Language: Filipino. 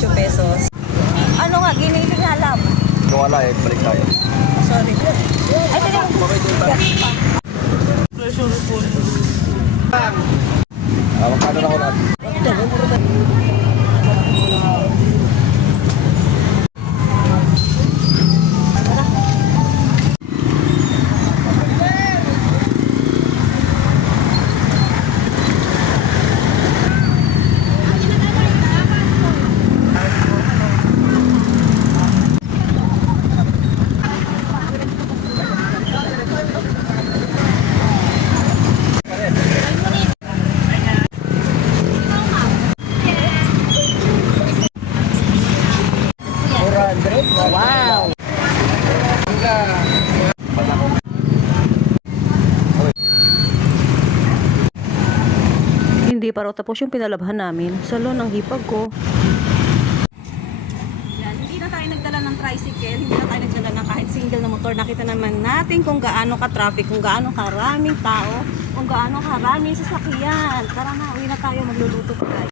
18 pesos. Ano nga, giniling nga alam. Kung wala eh, balik tayo. Sorry. Ay, tali mo. Magkano na ako lahat? Wow! Hindi pa raw tapos yung pinalabhan namin. Salon ang hipag ko. Yan, hindi na tayo nagdala ng tricycle, hindi na tayo nagdala ng kahit single na motor. Nakita naman natin kung gaano ka-traffic, kung gaano karaming tao, kung gaano karaming sasakyan. Tara na, uwi na tayo, magluluto pa tayo.